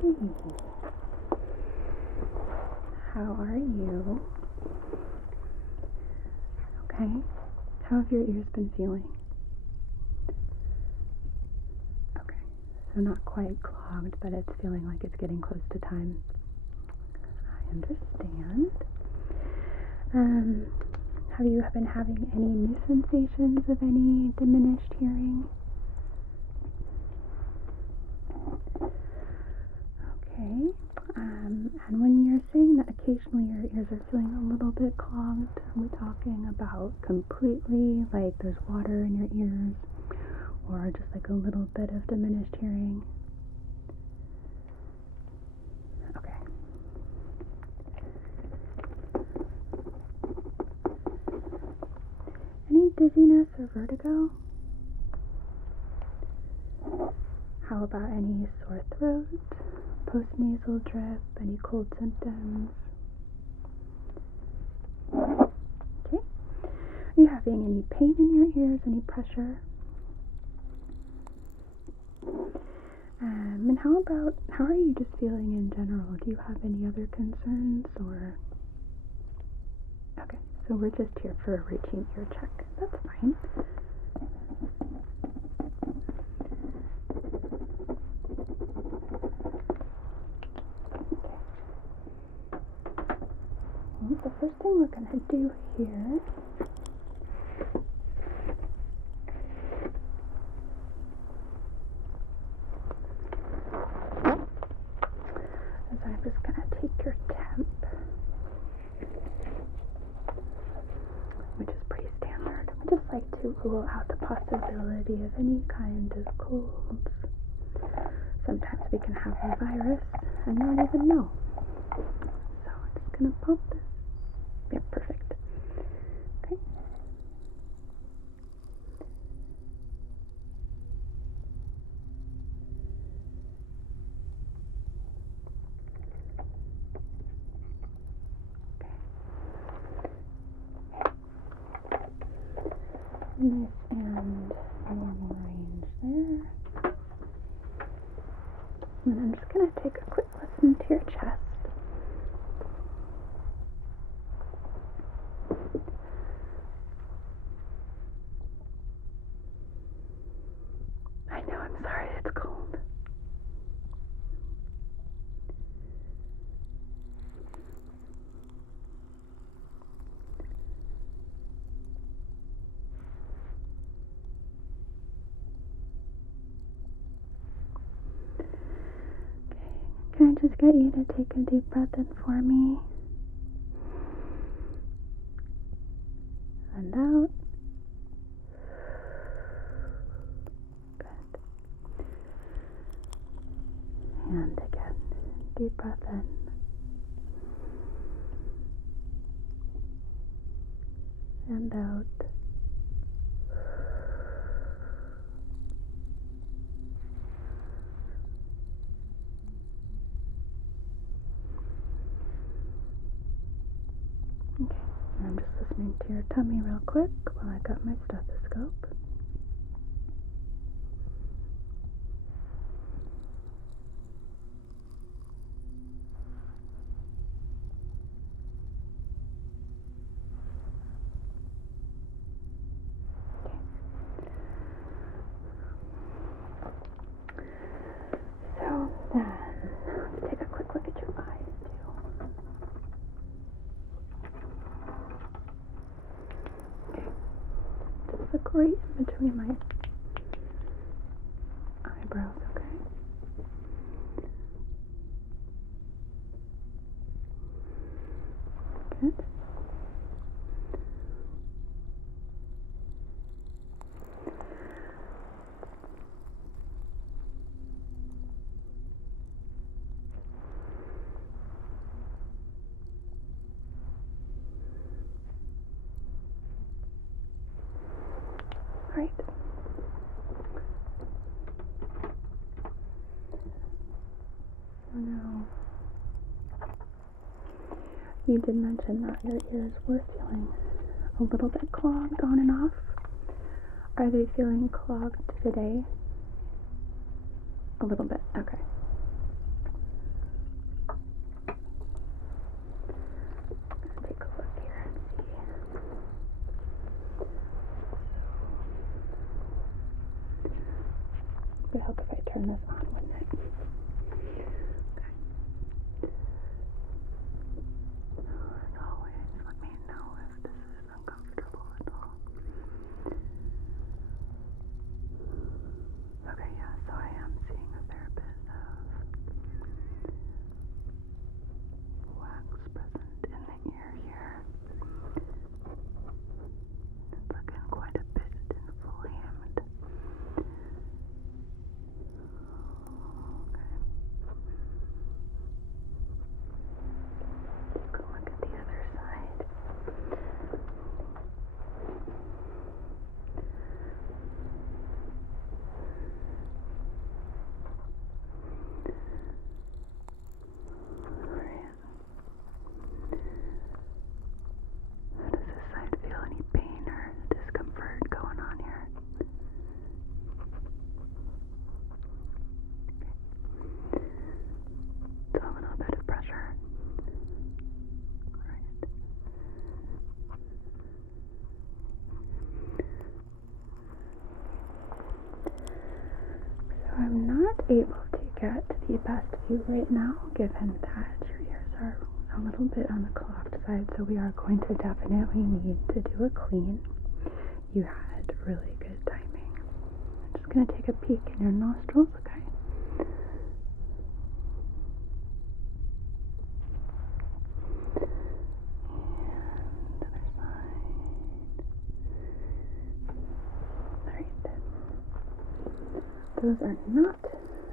Hey, how are you? Okay. How have your ears been feeling? Okay. So not quite clogged, but it's feeling like it's getting close to time. I understand. Have you been having any new sensations of any diminished hearing? Okay. And when you're saying that occasionally your ears are feeling a little bit clogged, are we talking about completely, like there's water in your ears, or just like a little bit of diminished hearing? Okay. Any dizziness or vertigo? How about any sore throat, postnasal drip, any cold symptoms? Okay. Are you having any pain in your ears, any pressure? And how are you just feeling in general? Do you have any other concerns or? Okay, so we're just here for a routine ear check. That's fine. Well, the first thing we're going to do here is I'm just going to take your temp, which is pretty standard. I just like to rule out the possibility of any kind of colds. Sometimes we can have a virus and not even know. So I'm just going to pop this. Yep, perfect. Okay. Nice and normal range there. And I'm just going to take a quick listen to your chest. I know, I'm sorry, it's cold. Okay, can I just get you to take a deep breath in for me? And out. Good. And again, deep breath in. And out. Okay, and I'm just listening to your tummy real quick while I got my stethoscope. So then, let's take a quick look at your eyes too. Okay, just look right in between my eyebrows, okay? Good. Right. So now, you did mention that your ears were feeling a little bit clogged on and off. Are they feeling clogged today? A little bit, okay. turn this on, wouldn't it? Okay. And always let me know if this is uncomfortable at all. Okay, yeah, so I am seeing a fair bit of wax present in the ear here. It's looking quite a bit inflamed. Okay. Take a look at the other side. Alright. How does this side feel? Any pain or discomfort going on here? So a little bit of pressure. Alright. So I'm not able to get the best view right now, given that your ears are a little bit on the clogged side, so we are going to definitely need to do a clean. You had really good timing. I'm just going to take a peek in your nostrils, okay? And other side. Alright. Those are not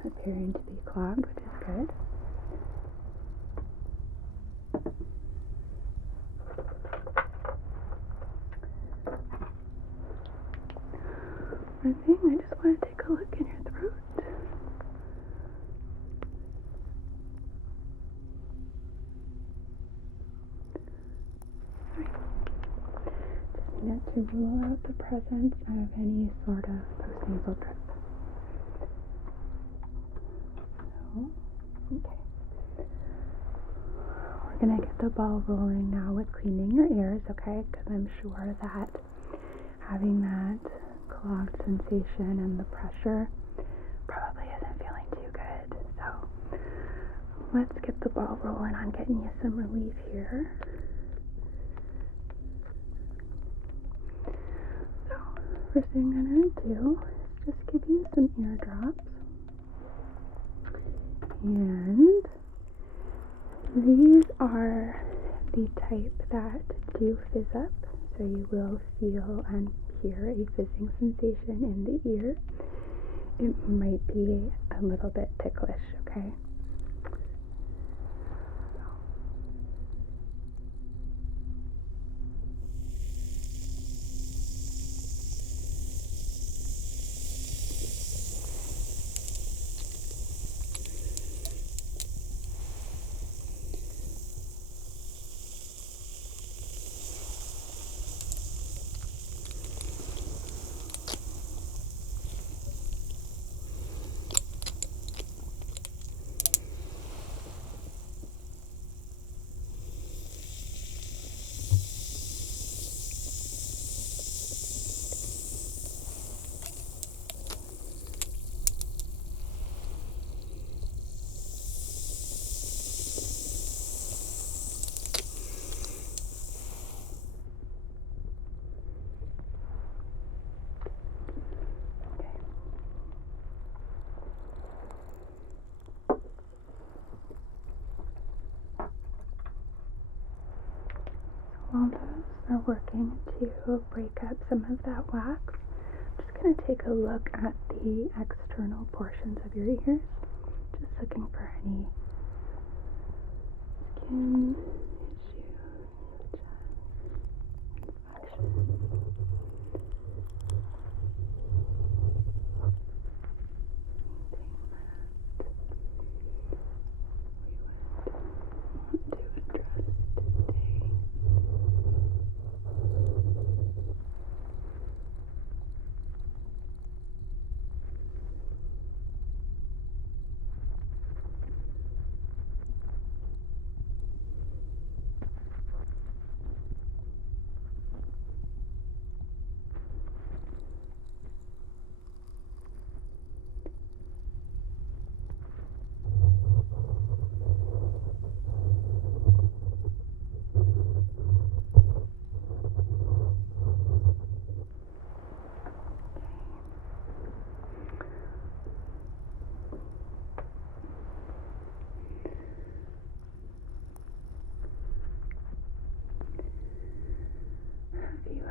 appearing to be clogged, which is good. One thing, I just want to take a look in your throat. Alright. Just need to rule out the presence of any sort of postnasal drip. Okay. We're going to get the ball rolling now with cleaning your ears, okay? Because I'm sure that having that clogged sensation and the pressure probably isn't feeling too good. So let's get the ball rolling on getting you some relief here. So first thing I'm going to do is just give you some ear drops. And these are the type that do fizz up, so you will feel and hear a fizzing sensation in the ear. It might be a little bit ticklish, okay? While those are working to break up some of that wax, I'm just going to take a look at the external portions of your ears, just looking for any skin issues, infection.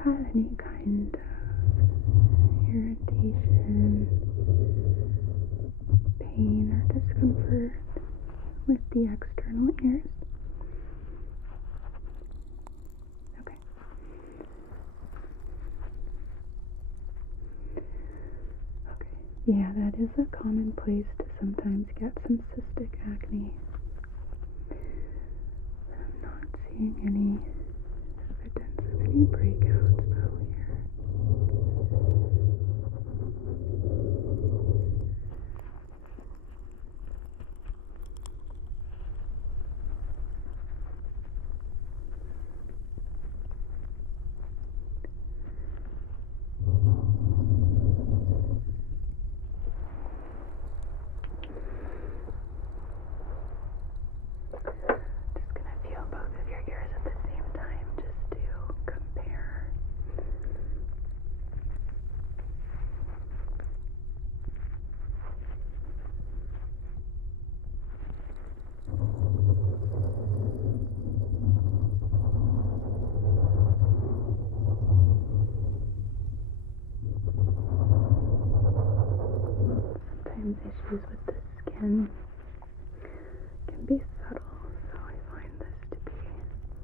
had any kind of irritation, pain, or discomfort with the external ears? Okay. Okay. Yeah, that is a common place to sometimes get some cystic acne. I'm not seeing any evidence of any breakouts though here. Just gonna feel both of your ears at the same time just to compare. Sometimes issues with the skin can be subtle, so I find this to be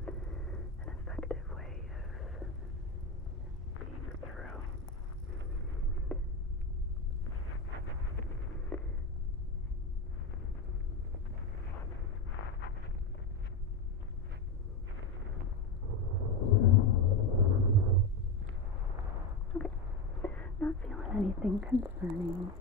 an effective way of being thorough. Okay, not feeling anything concerning.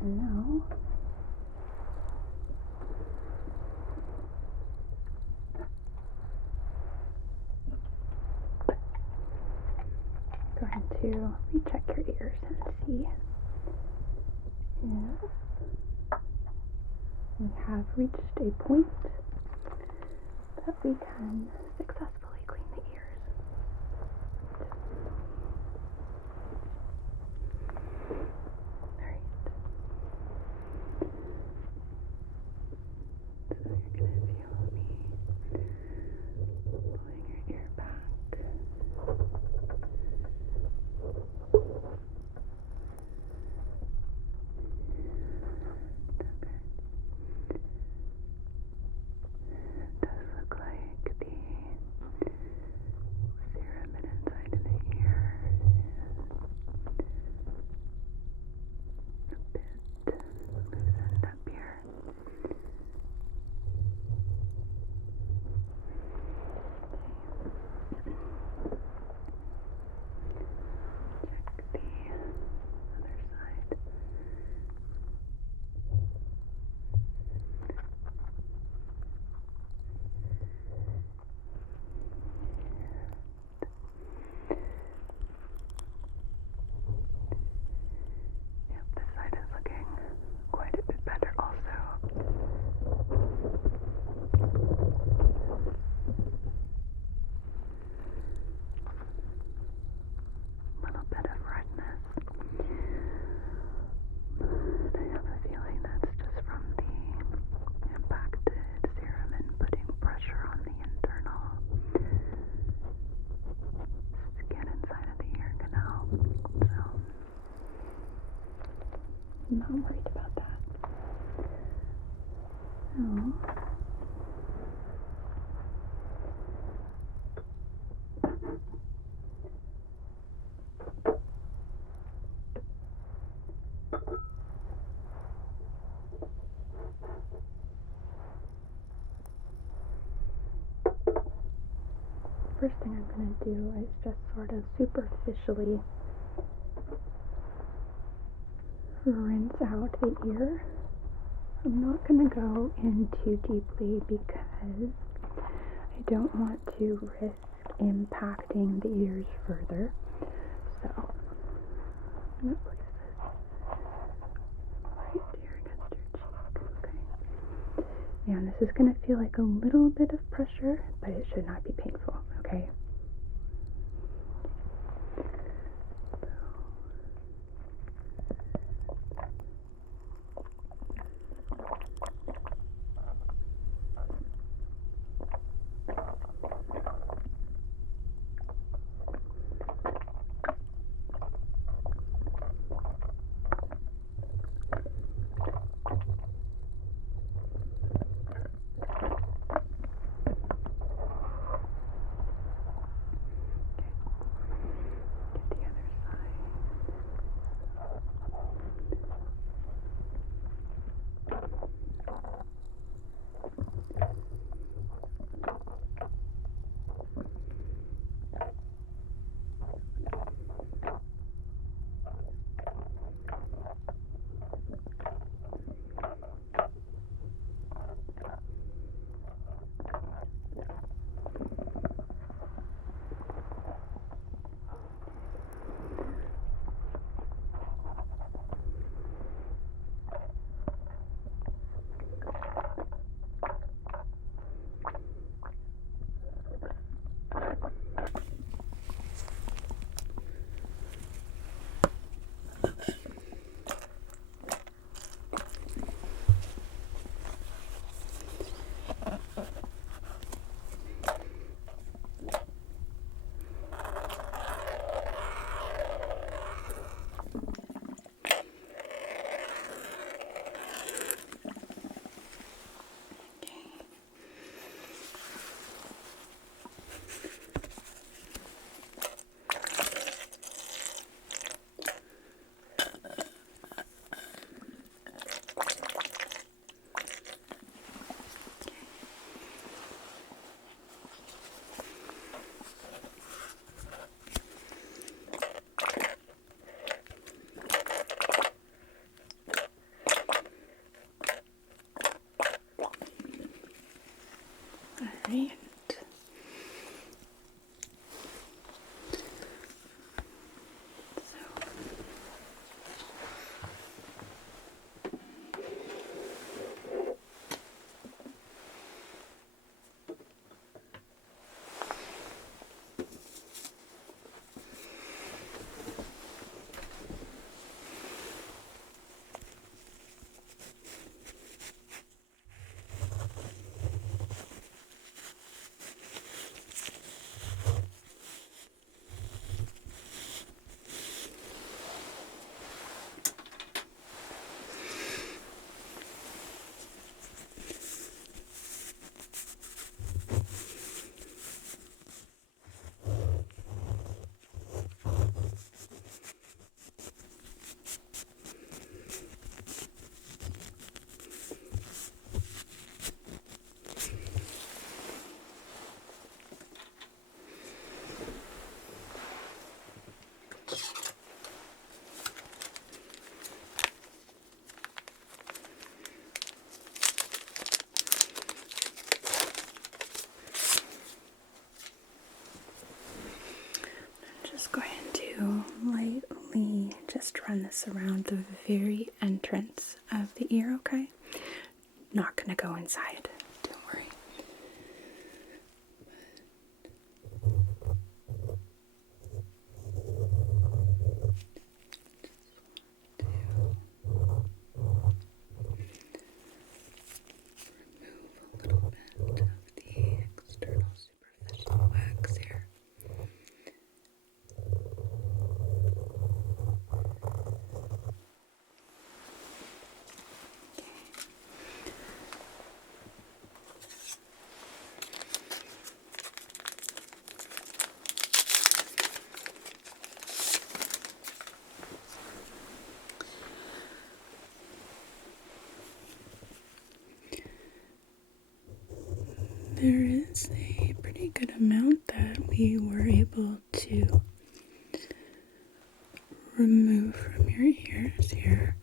And now, going to recheck your ears and see if we have reached a point that we can successfully clean the ears. Alright. So you're going to feel me pulling your ear back. It does look like the cerumen inside of the ear is a bit loosened up here. Check the other side. Yep, this side is looking quite a bit better also. A little bit of redness. But I have a feeling that's just from the impacted cerumen putting pressure on the internal skin inside of the ear canal. So I'm not worried about that. So first thing I'm going to do is just sort of superficially rinse out the ear I'm not going to go in too deeply because I don't want to risk impacting the ears further. So I'm going to place this right here against your cheek. Okay. And this is going to feel like a little bit of pressure, but it should not be painful. Okay. Right. Just going to lightly just run this around the very entrance of the ear, okay? Not gonna go inside, don't worry. Remove a little bit of the external superficial wax here. There is a pretty good amount that we were able to remove from your ears here.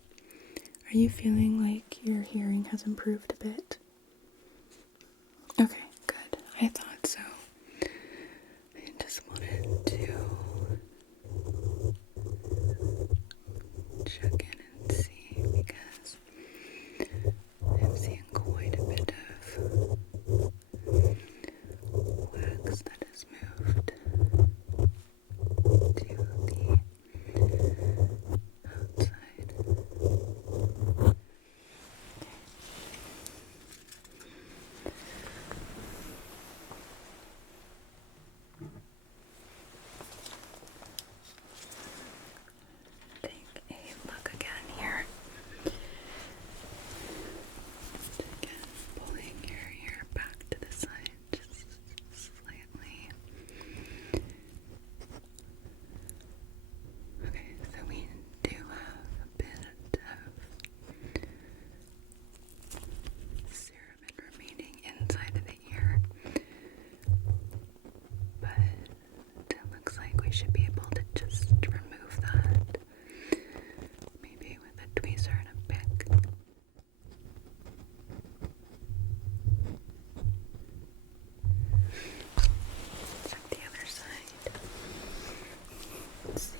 Are you feeling like your hearing has improved a bit? Okay, good. I thought so. I just wanted to check in and see because I'm seeing quite a bit of wax that has moved to the outside. Take a look again here. Again, pulling your ear back to the side just slightly. Okay, so we do have a bit of cerumen remaining inside of the ear, but it looks like we should be able to just remove that, maybe with a tweezer and a pick. Check the other side. Let's see.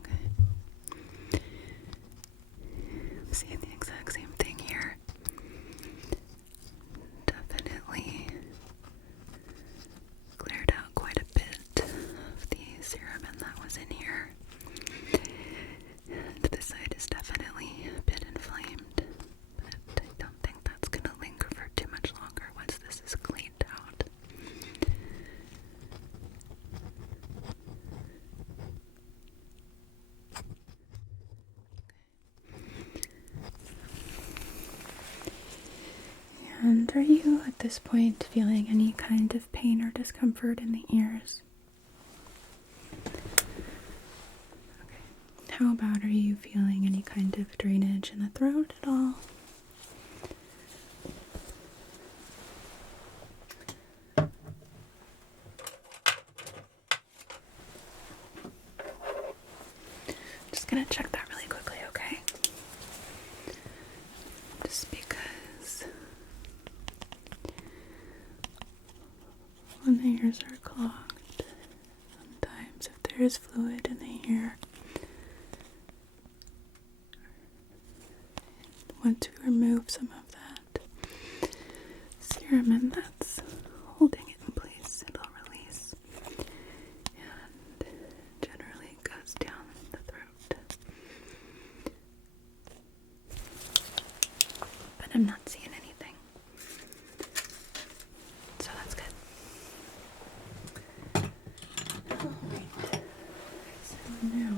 Okay. I'm seeing the exact same thing here. Definitely cleared out quite a bit of the cerumen that was in here. And this side is definitely a bit inflamed, but I don't think that's going to linger for too much longer once this is cleaned out. And are you at this point feeling any kind of pain or discomfort in the ears? Okay. How about, are you feeling any kind of drainage in the throat at all? Just gonna check that really quickly, okay? Just because when the ears are clogged, sometimes if there is fluid in the ear, once we remove some of that cerumen that's holding it in place, it'll release and generally goes down the throat. But I'm not seeing anything, so that's good. Alright, so now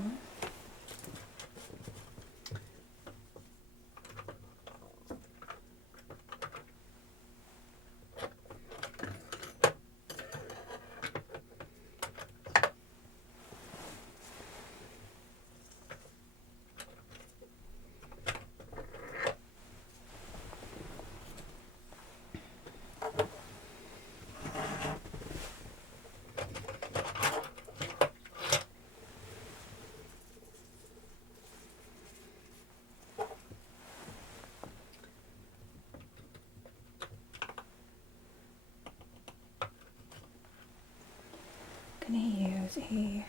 I'm going to use a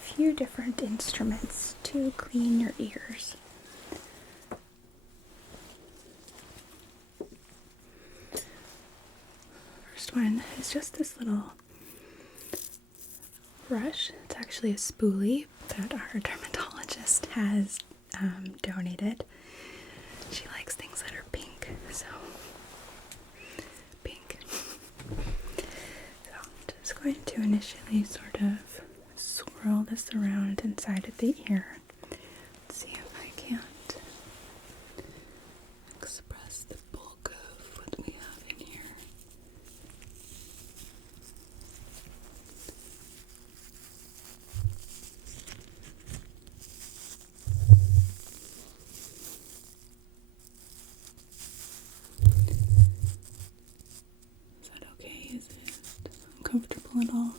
few different instruments to clean your ears. First one is just this little brush. It's actually a spoolie that our dermatologist has donated. She likes things that are pink, so pink. So I'm just going to initially sort of swirl this around inside of the ear. Let's see if I can't express the bulk of what we have in here. Is that okay? a little.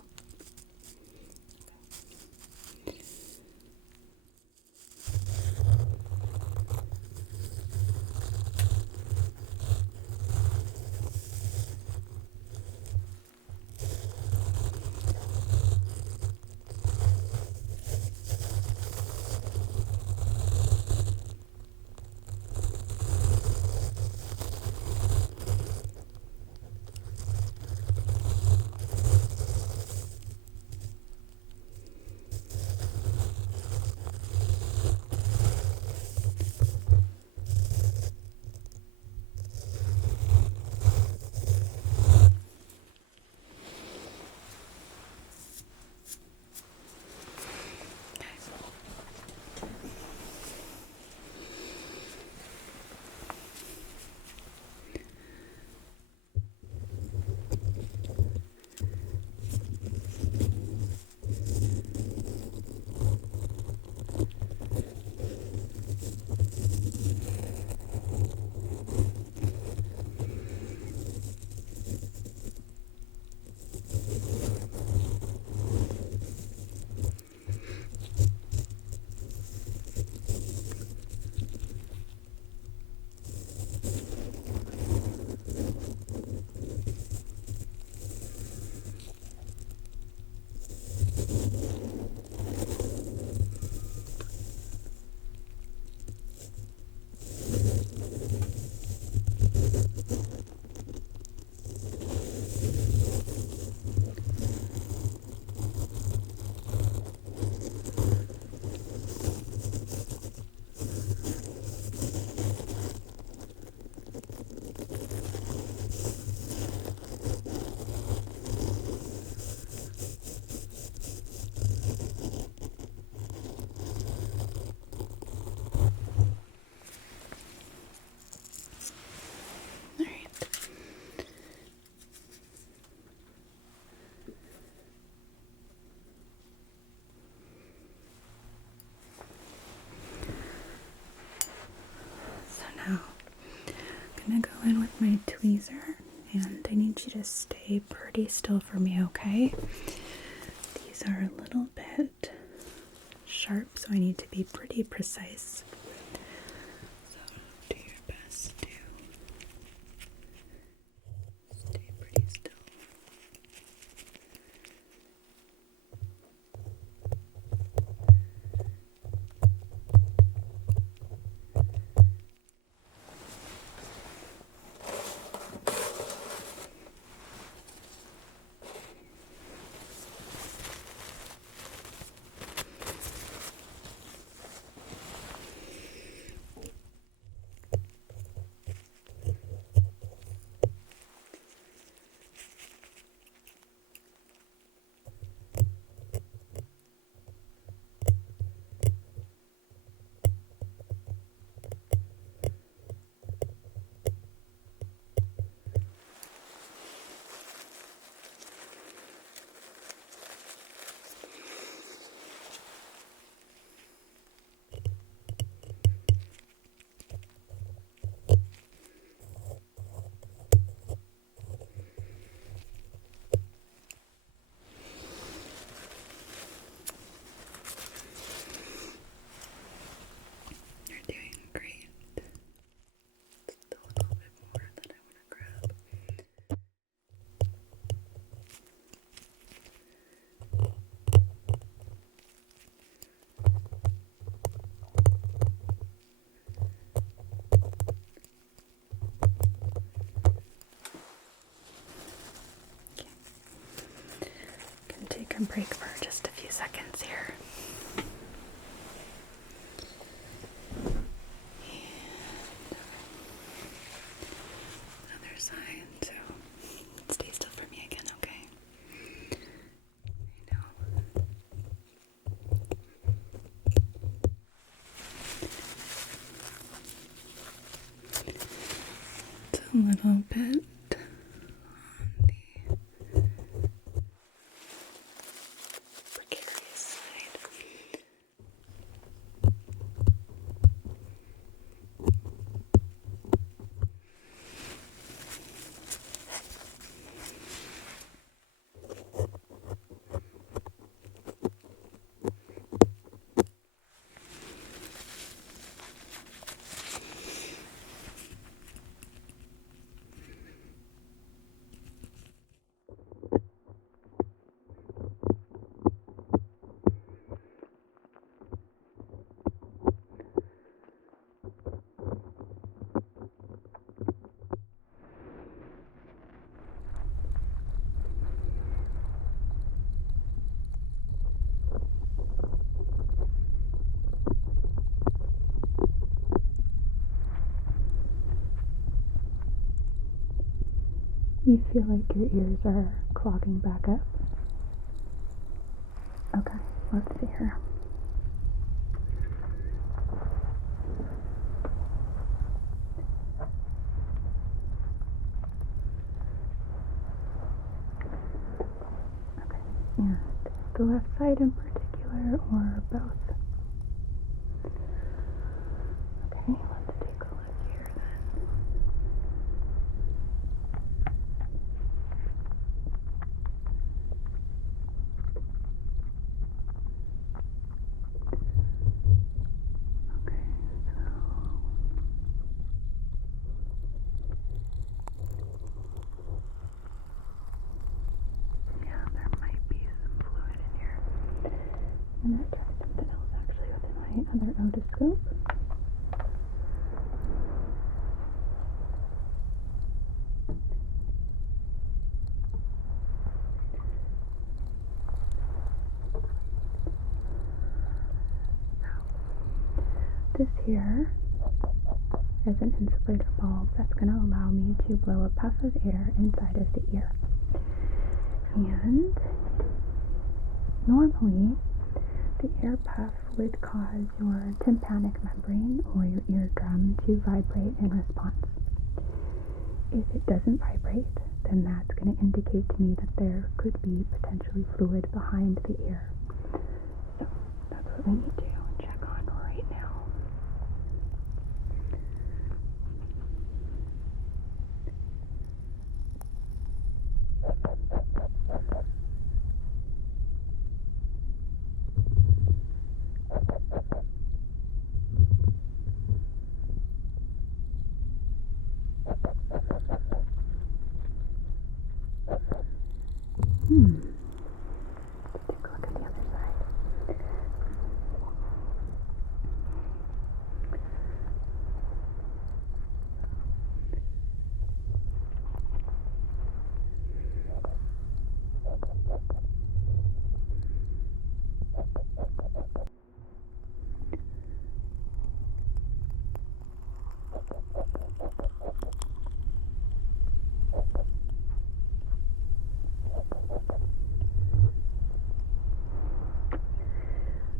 Now, I'm gonna go in with my tweezer, and I need you to stay pretty still for me, okay? These are a little bit sharp, so I need to be pretty precise. So do your best to stay pretty still. You're doing great. Just a little bit more that I want to grab. Can take a break for just a few seconds here. And other side, so stay still for me again, okay? I know. It's a little bit on the precarious side. You feel like your ears are clogging back up? Okay, let's see here. Okay, and the left side in particular or both? Okay, let's take a look here then. Okay, so yeah, there might be some fluid in here. I'm gonna try something else actually with my other otoscope. This here is an insulator bulb that's going to allow me to blow a puff of air inside of the ear. And normally, the air puff would cause your tympanic membrane or your eardrum to vibrate in response. If it doesn't vibrate, then that's going to indicate to me that there could be potentially fluid behind the ear. So that's what we need to check on right now. Let's take a look at the other side.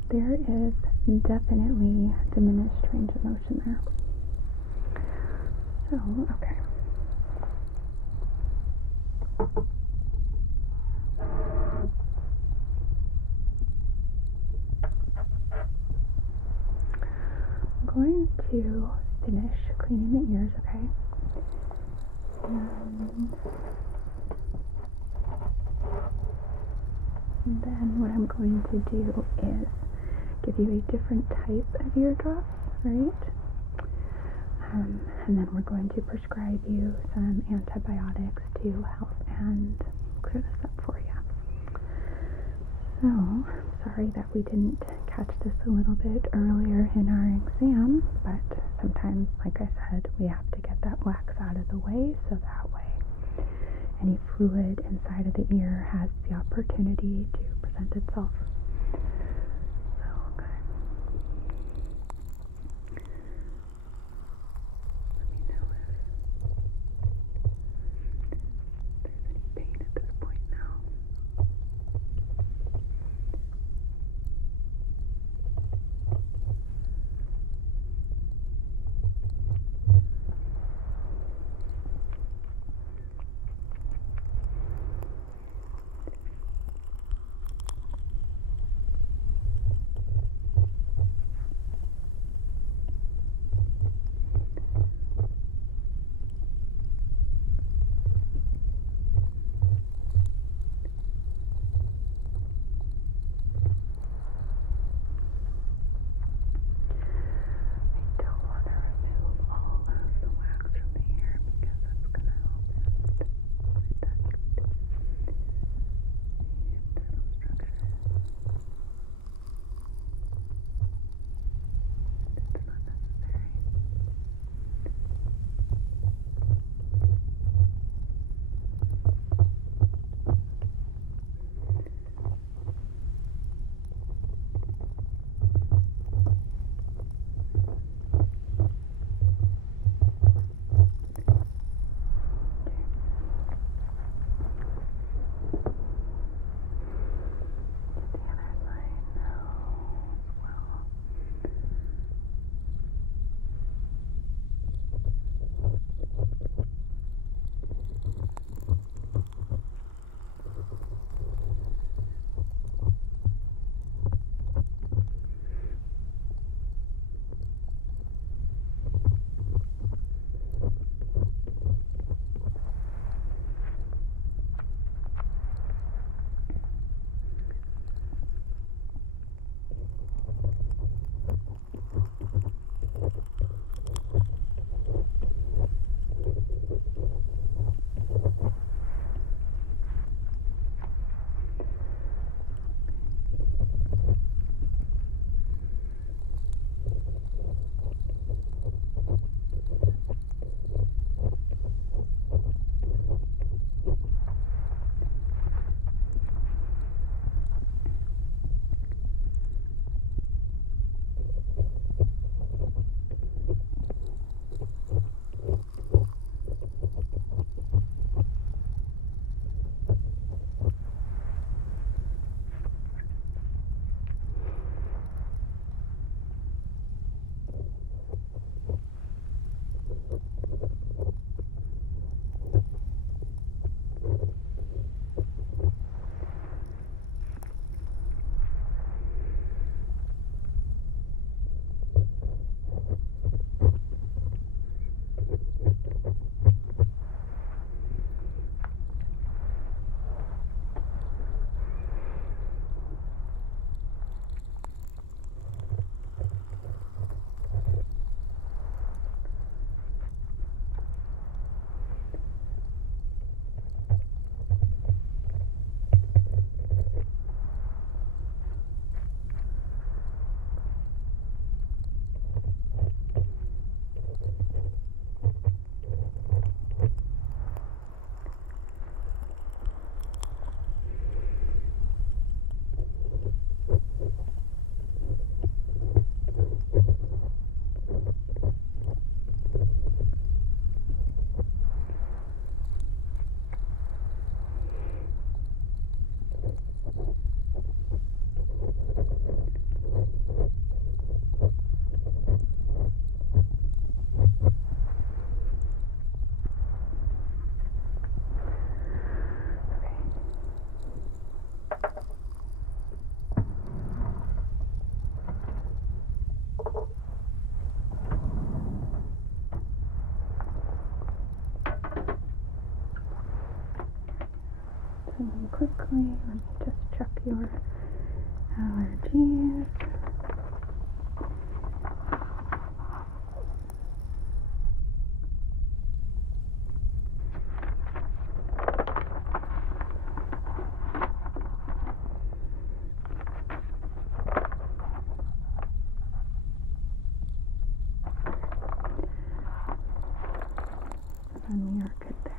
There is definitely diminished range of motion there. So, okay. I'm going to finish cleaning the ears, okay? And then what I'm going to do is give you a different type of ear drops, right? And then we're going to prescribe you some antibiotics to help and clear this up for you. So, sorry that we didn't catch this a little bit earlier in our exam, but sometimes, like I said, we have to get that wax out of the way so that way any fluid inside of the ear has the opportunity to present itself. So, okay. Let me know if there's any pain at this point now. And then quickly, let me just check your allergies. And we are good there.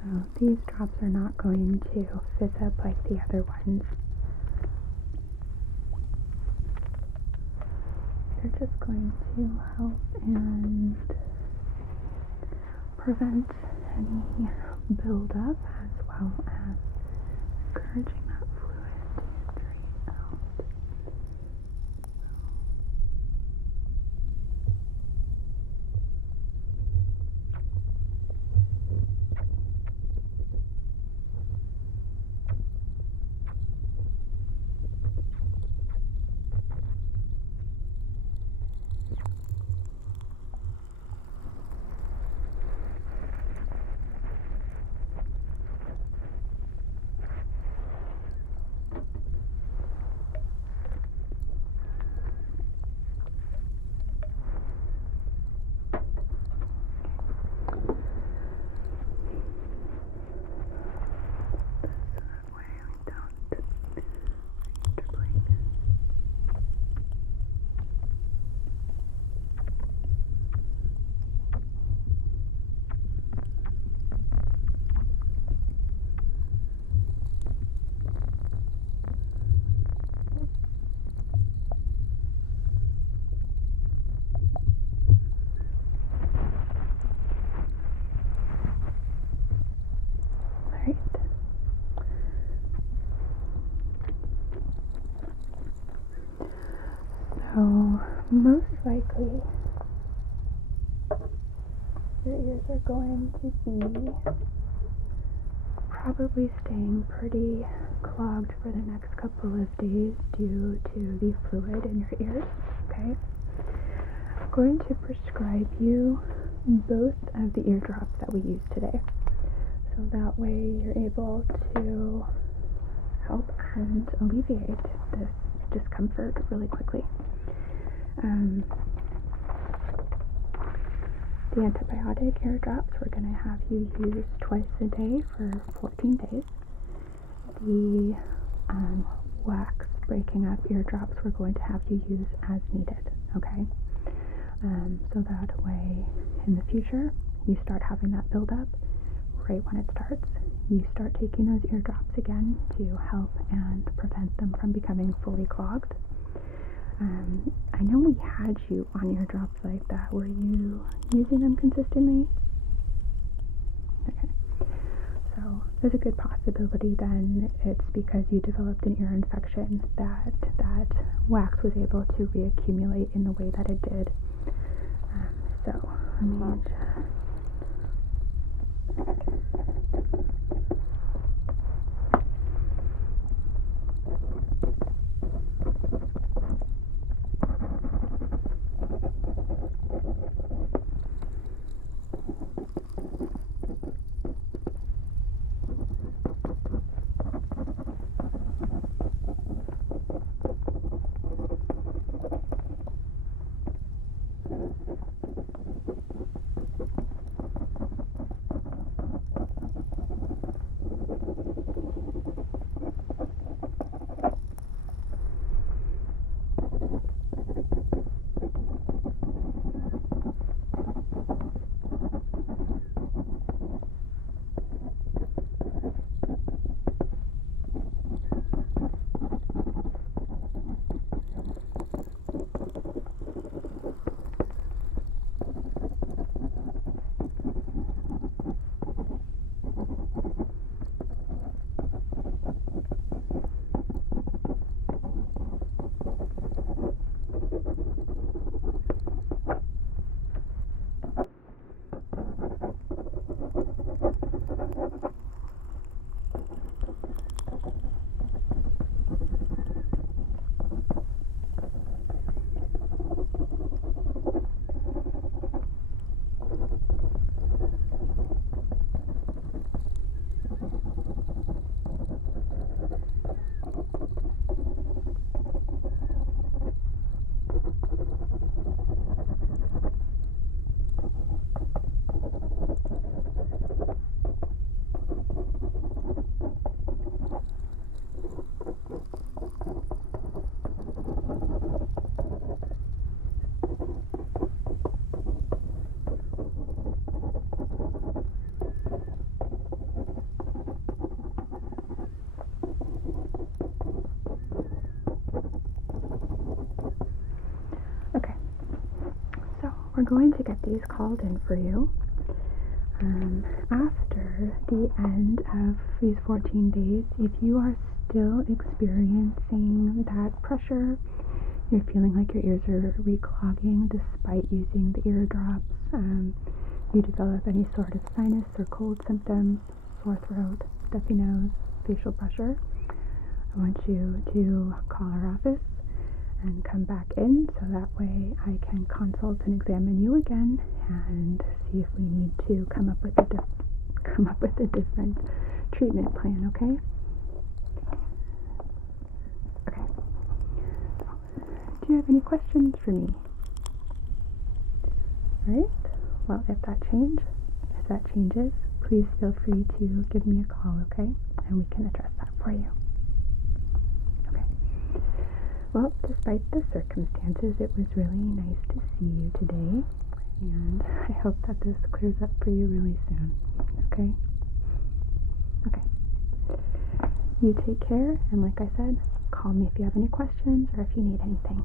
So these drops are not going to fizz up like the other ones. They're just going to help and prevent any buildup as well as encouraging that fluid to drain out. So most likely your ears are going to be probably staying pretty clogged for the next couple of days due to the fluid in your ears, okay? I'm going to prescribe you both of the ear drops that we used today. So that way you're able to help and alleviate this discomfort really quickly. The antibiotic ear drops we're going to have you use twice a day for 14 days. The wax breaking up ear drops we're going to have you use as needed, okay? So that way in the future you start having that buildup right when it starts. You start taking those ear drops again to help and prevent them from becoming fully clogged. I know we had you on ear drops like that. Were you using them consistently? Okay. So there's a good possibility then it's because you developed an ear infection that wax was able to reaccumulate in the way that it did. So let me just... we're going to get these called in for you. After the end of these 14 days, if you are still experiencing that pressure, you're feeling like your ears are reclogging despite using the ear drops, you develop any sort of sinus or cold symptoms, sore throat, stuffy nose, facial pressure, I want you to call our office and come back in so that way I can consult and examine you again and see if we need to come up with a different treatment plan, okay? Okay. So, do you have any questions for me? Alright, well, if that changes, please feel free to give me a call, okay? And we can address that for you. Okay. Well, despite the circumstances, it was really nice to see you today, and I hope that this clears up for you really soon, okay? Okay. You take care, and like I said, call me if you have any questions or if you need anything.